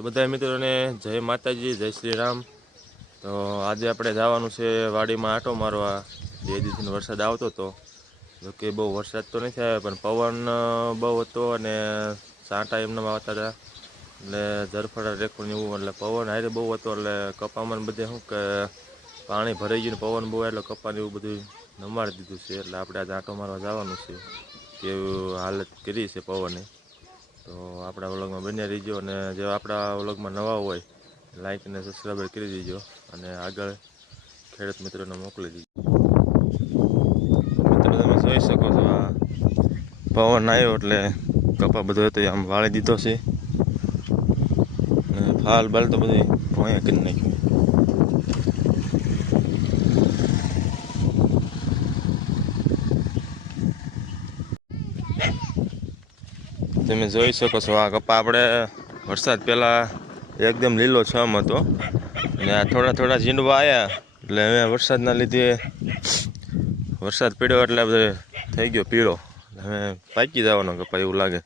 તો બધા મિત્રોને જય માતાજી, જય શ્રી રામ તો આજે આપણે જવાનું છે વાડીમાં આંટો મારવા. બે દિવસનો વરસાદ આવતો હતો જોકે બહુ વરસાદ તો નથી આવ્યો, પણ પવન બહુ હતો અને સાંટા એમને આવતા હતા. એટલે ઝરફડા રેખું એવું, એટલે પવન હારે બહુ હતો, એટલે કપામાં બધે શું કે પાણી ભરાઈ ગયું પવન બહુ એટલે કપાને એવું બધું નમાડી દીધું છે. એટલે આપણે આજે આંટો મારવા જવાનું છે. કેવું હાલત કરી છે પવને? તો આપણા વ્લોગમાં બન્યા રહીજો અને જે આપણા વ્લોગમાં નવા હોય લાઈક અને સબસ્ક્રાઈબર કરી દેજો અને આગળ ખેડૂત મિત્રોને મોકલી દેજો. મિત્રો, તમે જોઈ શકો છો આ પવન આવ્યો એટલે કપા બધો હતો આમ વાળી દીધો છે. ફાલ બાલ તો બધું ભોંયા કરી નાખ્યું. તમે જોઈ શકો છો આ કપા આપણે વરસાદ પહેલાં એકદમ લીલો છમ હતો. અને આ થોડા થોડા ઝીંડવા આવ્યા એટલે હવે વરસાદના લીધે વરસાદ પીડ્યો એટલે બધે થઈ ગયો પીળો. હવે પાકી જવાનો કપા એવું લાગે.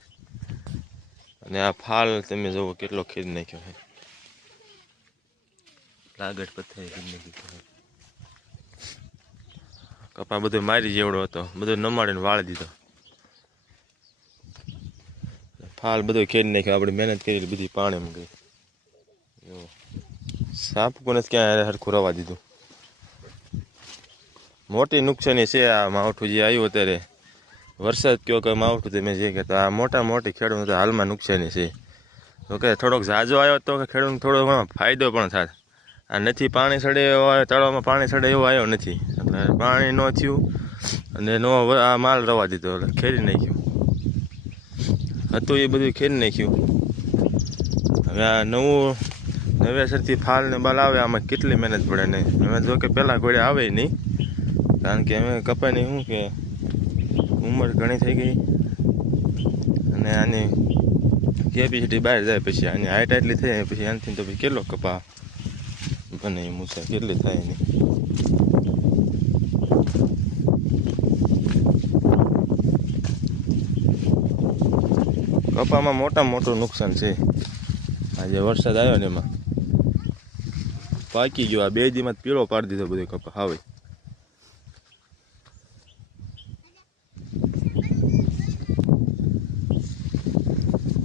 અને આ ફાલ તમે જુઓ કેટલો ખીર નાખ્યો છે. લાગટ પથ્થર ખીર કપા બધો મારી જેવડો હતો. બધો નમાડીને વાળી દીધો. ફાલ બધું ખેડી નાખ્યો. આપણે મહેનત કરી બધી પાણીમાં ગઈ સાપ કોને ક્યાં હરખું રવા દીધું. મોટી નુકસાની છે આ માવઠું જે આવ્યું અત્યારે. વરસાદ કયો કે માવઠું તમે જે કહેતા. આ મોટા મોટી ખેડૂત હાલમાં નુકસાની છે. તો થોડોક ઝાઝો આવ્યો તો કે ખેડૂતને થોડો ઘણો ફાયદો પણ થાય. આ નથી પાણી સડે તળાવમાં પાણી સડે એવો આવ્યો નથી. એટલે પાણી ન થયું અને નો આ માલ રવા દીધો, એટલે ખેડી નાખ્યું. હતું એ બધું ખેરી નાખ્યું. હવે આ નવું નવેસરથી ફાલ ને બાલ આવે, આમાં કેટલી મહેનત પડે નહીં હવે જો કે પહેલાં ઘોડે આવે નહીં, કારણ કે હવે કપાની શું કે ઉંમર ઘણી થઈ ગઈ. અને આની કેપેસિટી બહાર જાય પછી, આની હાઈટ આટલી થઈ પછી આનાથી તો પછી કેટલો કપા બને મૂછા કેટલી થાય એની કપામાં મોટામાં મોટું નુકસાન છે. આજે વરસાદ આવ્યો ને એમાં. પાકી ગયો. આ બે દીમાં પીળો પાડી દીધો બધો કપા. હવે.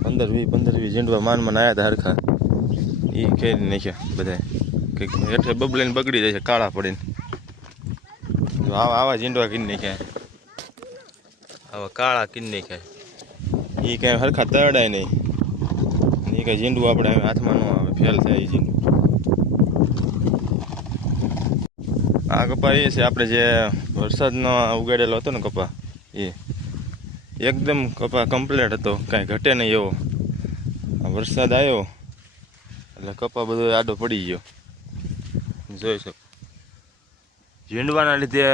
પંદર વી પંદર વી ઝીંડવા માનમાં આવ્યા હતા હરખા. એ ખેરી નાખ્યા બધા કંઈક હેઠે બબલીને બગડી જાય છે, કાળા પડીને. આવા આવા ઝીંડવા કીન નાખ્યા. આવા કાળા કીન નાખ્યા. એ કાંઈ હરખા તરડાય નહીં. એ કાંઈ ઝીંડું આપણે હાથમાં ન આવે, ફેલ થાય એ ઝીંડું. આ કપા એ છે આપણે જે વરસાદનો ઉગાડેલો હતો ને કપા, એ એકદમ કપા કમ્પ્લીટ હતો, કાંઈ ઘટે નહીં એવો. વરસાદ આવ્યો, એટલે કપા બધો આડો પડી ગયો. જોઈ શકો. ઝીંડવાના લીધે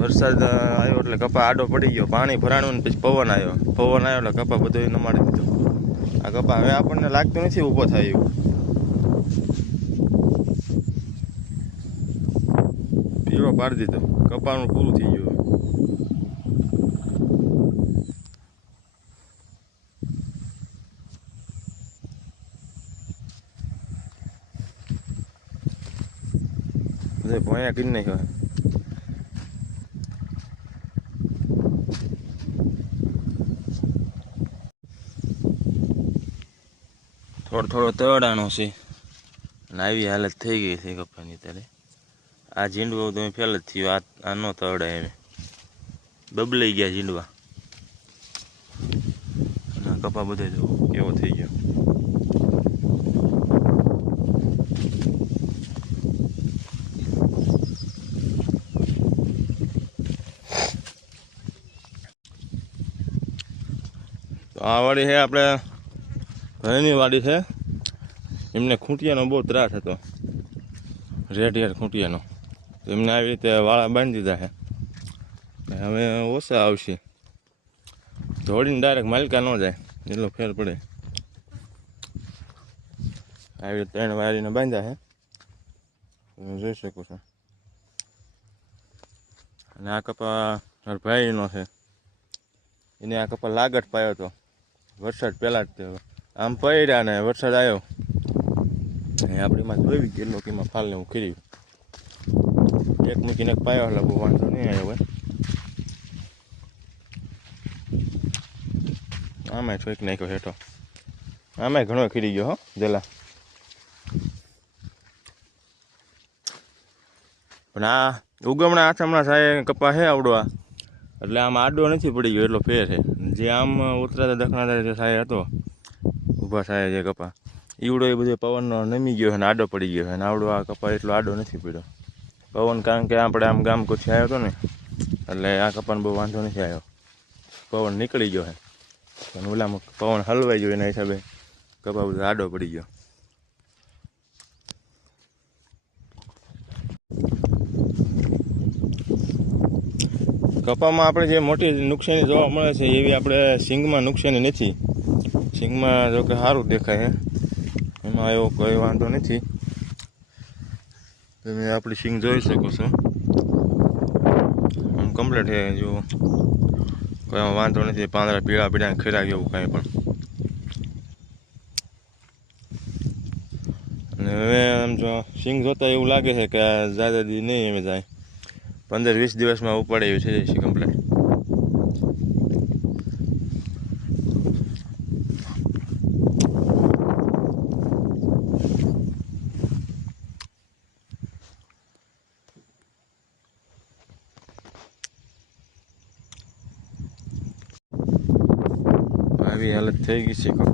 વરસાદ આવ્યો એટલે કપા આડો પડી ગયો, પાણી ભરાણું ને પછી પવન આવ્યો. પવન આવ્યો એટલે કપા બધો નમાડી દીધો. આ કપા હવે આપણને લાગતું નથી ઊભો થાય એવું. પીળો પાડી દીધો. કપાનું પૂરું થઈ ગયું. ભોંયા કરી નાખ્યો. થોડો થોડો તળાનો છે. અને આવી હાલત થઈ ગઈ છે કપાની ત્યારે આ ઝીંડવો તો ફેલ જ થયો. આ આ ન તળાય એમ. બબલાઈ ગયા ઝીંડવા. અને કપા બધો જો કેવો થઈ ગયો. તો આ વળી છે આપણે ઘણીની વાડી છે. એમને ખૂંટિયાનો બહુ ત્રાસ હતો. રેડ હેર ખૂંટિયાનો. એમને આવી રીતે વાળા બાંધી દીધા છે. હવે ઓછા આવશે. ધોળીને ડાયરેક્ટ માલિકા ન જાય. એટલો ફેર પડે. આવી રીતે ત્રણ વાયરીને બાંધ્યા છે. તમે જોઈ શકો છો. અને આ કપા ભાઈનો છે. એને આ કપા લાગટ પાયો હતો. વરસાદ પહેલાં જ તે આમ પડ્યા ને વરસાદ આવ્યો એ આપણે એમાં જોઈ કેટલો કે એમાં ફાલને હું ખીરી એક મૂકીને પાયો એટલે બહુ વાંધો નહીં આવ્યો ભાઈ. આમે ઠોક નાખ્યો હેઠો. આમે ઘણો ખીરી ગયો હો જલા પણ આ ઉગમણા આથમણા થાય કપા છે આવડવા. એટલે આમ આડો નથી પડી ગયો, એટલો ફેર છે જે આમ ઉતરાતા, દખણાતા થાય હતો. ઊભા થાય છે કપા. ઈવડો એ બધો પવનનો નમી ગયો છે ને આડો પડી ગયો છે ને આવડો આ કપા એટલો આડો નથી પડ્યો. પવન કારણ કે આપણે આમ ગામ કોથી આવ્યો હતો ને, એટલે આ કપાને બહુ વાંધો નથી આવ્યો. પવન નીકળી ગયો છે. પણ ઓલામાં પવન હલવાઈ ગયો એના હિસાબે કપા બધો આડો પડી ગયો. કપામાં આપણે જે મોટી નુકસાની જોવા મળે છે એવી આપણે સિંગમાં નુકસાની નથી. સિંગમાં જો કે સારું દેખાય એમાં એવો કોઈ વાંધો નથી. તમે આપણી સિંગ જોઈ શકો છો. આમ કમ્પ્લીટ છે જો. કોઈ વાંધો નથી, પાંદડા પીળા પીળા ખીરા એવું કાંઈ પણ. અને હવે આમ જો સિંગ જોતા એવું લાગે છે કે જ્યાદા દી નહીં એમ જાય. પંદર વીસ દિવસમાં ઉપાડે એવી છે કમ્પ્લીટ આવી હાલત થઈ ગઈ છે.